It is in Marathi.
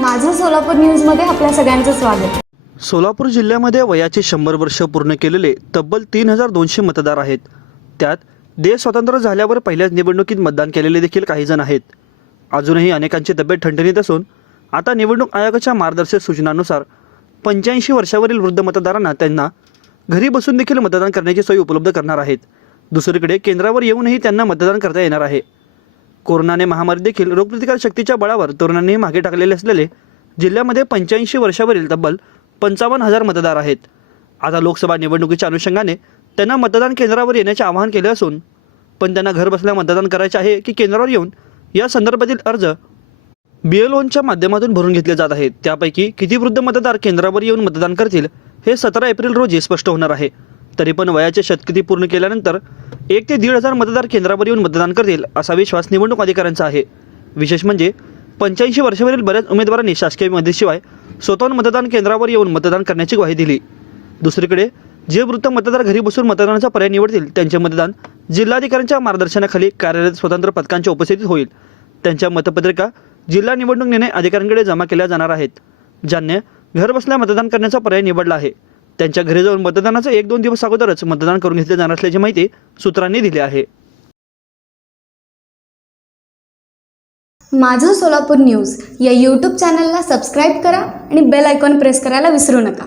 माझं सोलापूर न्यूजमध्ये आपल्या सगळ्यांचं स्वागत. सोलापूर जिल्ह्यामध्ये वयाचे शंभर वर्ष पूर्ण केलेले तब्बल तीन हजार दोनशे मतदार आहेत. त्यात देश स्वतंत्र झाल्यावर पहिल्याच निवडणुकीत मतदान केलेले देखील काही जण आहेत. अजूनही अनेकांची तब्येत ठणठणीत असून आता निवडणूक आयोगाच्या मार्गदर्शक सूचनानुसार पंच्याऐंशी वर्षावरील वृद्ध मतदारांना त्यांना घरी बसून देखील मतदान करण्याची सोय उपलब्ध करणार आहेत. दुसरीकडे केंद्रावर येऊनही त्यांना मतदान करता येणार आहे. कोरोनाने महामारी देखील रोगप्रतिकार शक्तीच्या बळावर तरुणांनी मागे टाकलेले असलेले जिल्ह्यामध्ये पंच्याऐंशी वर्षावरील तब्बल पंचावन्न हजार मतदार आहेत. आता लोकसभा निवडणुकीच्या अनुषंगाने त्यांना मतदान केंद्रावर येण्याचे आवाहन केले असून पण त्यांना घरबसल्या मतदान करायचे आहे की केंद्रावर येऊन या संदर्भातील अर्ज बी एल ओनच्या माध्यमातून भरून घेतले जात आहेत. त्यापैकी किती वृद्ध मतदार केंद्रावर येऊन मतदान करतील हे सतरा एप्रिल रोजी स्पष्ट होणार आहे. तरी पण वयाचे शतकिती पूर्ण केल्यानंतर एक ते दीड हजार मतदार केंद्रावर येऊन मतदान करतील असा विश्वास निवडणूक अधिकाऱ्यांचा आहे. विशेष म्हणजे पंच्याऐंशी वर्षावरील बऱ्याच उमेदवारांनी शासकीय मदतीशिवाय स्वतःहून मतदान केंद्रावर येऊन मतदान करण्याची ग्वाही दिली. दुसरीकडे जे वृत्त मतदार घरी बसून मतदानाचा पर्याय निवडतील त्यांचे मतदान जिल्हाधिकाऱ्यांच्या मार्गदर्शनाखाली कार्यरत स्वतंत्र पथकांच्या उपस्थितीत होईल. त्यांच्या मतपत्रिका जिल्हा निवडणूक निर्णय अधिकाऱ्यांकडे जमा केल्या जाणार आहेत. ज्यांनी घर बसल्या मतदान करण्याचा पर्याय निवडला आहे. त्यांच्या घरी जाऊन मतदानाचा एक दोन दिवस अगोदरच मतदान करून घेतले जाणार असल्याची माहिती सूत्रांनी दिली आहे. माझं सोलापूर न्यूज या यूट्यूब चॅनलला सबस्क्राईब करा आणि बेल आयकॉन प्रेस करायला विसरू नका.